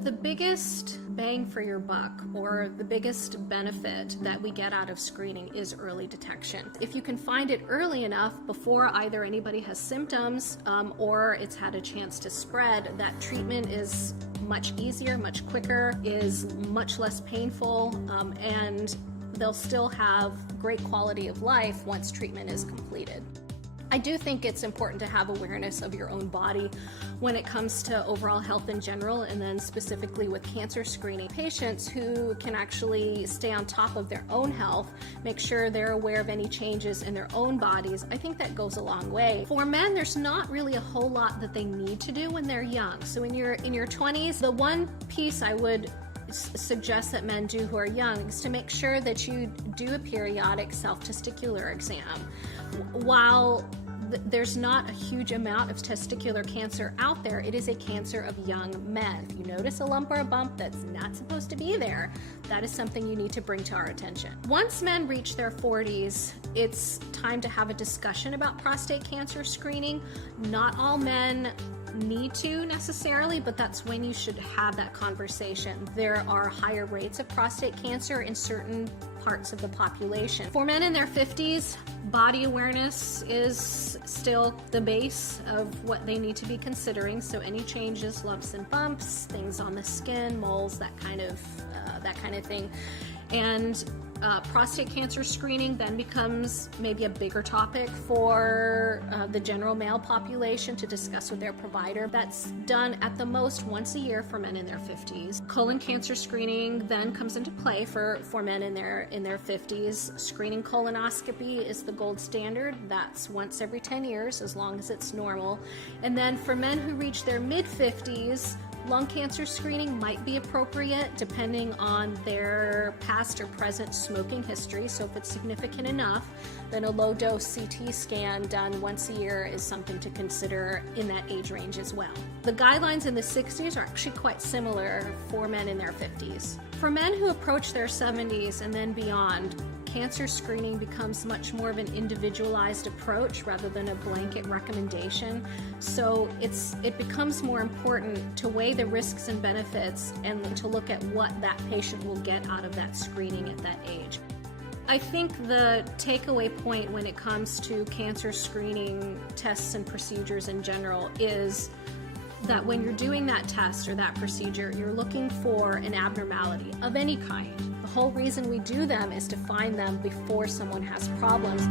The biggest bang for your buck, or the biggest benefit that we get out of screening, is early detection. If you can find it early enough before either anybody has symptoms or it's had a chance to spread, that treatment is much easier, much quicker, is much less painful, and they'll still have great quality of life once treatment is completed. I do think it's important to have awareness of your own body when it comes to overall health in general, and then specifically with cancer screening. Patients who can actually stay on top of their own health, make sure they're aware of any changes in their own bodies, I think that goes a long way. For men, there's not really a whole lot that they need to do when they're young. So in your 20s, the one piece I would suggest that men do who are young is to make sure that you do a periodic self-testicular exam. While there's not a huge amount of testicular cancer out there, it is a cancer of young men. If you notice a lump or a bump that's not supposed to be there, that is something you need to bring to our attention. Once men reach their 40s, it's time to have a discussion about prostate cancer screening. Not all men need to necessarily, but that's when you should have that conversation. There are higher rates of prostate cancer in certain parts of the population. For men in their 50s, body awareness is still the base of what they need to be considering. So any changes, lumps and bumps, things on the skin, moles, that kind of thing. And prostate cancer screening then becomes maybe a bigger topic for the general male population to discuss with their provider. That's done at the most once a year for men in their 50s. Colon cancer screening then comes into play for men in their 50s. Screening colonoscopy is the gold standard. That's once every 10 years, as long as it's normal. And then for men who reach their mid-50s, lung cancer screening might be appropriate depending on their past or present smoking history. So if it's significant enough, then a low-dose CT scan done once a year is something to consider in that age range as well. The guidelines in the 60s are actually quite similar for men in their 50s. For men who approach their 70s and then beyond, cancer screening becomes much more of an individualized approach rather than a blanket recommendation. So it becomes more important to weigh the risks and benefits and to look at what that patient will get out of that screening at that age. I think the takeaway point when it comes to cancer screening tests and procedures in general is that when you're doing that test or that procedure, you're looking for an abnormality of any kind. The whole reason we do them is to find them before someone has problems.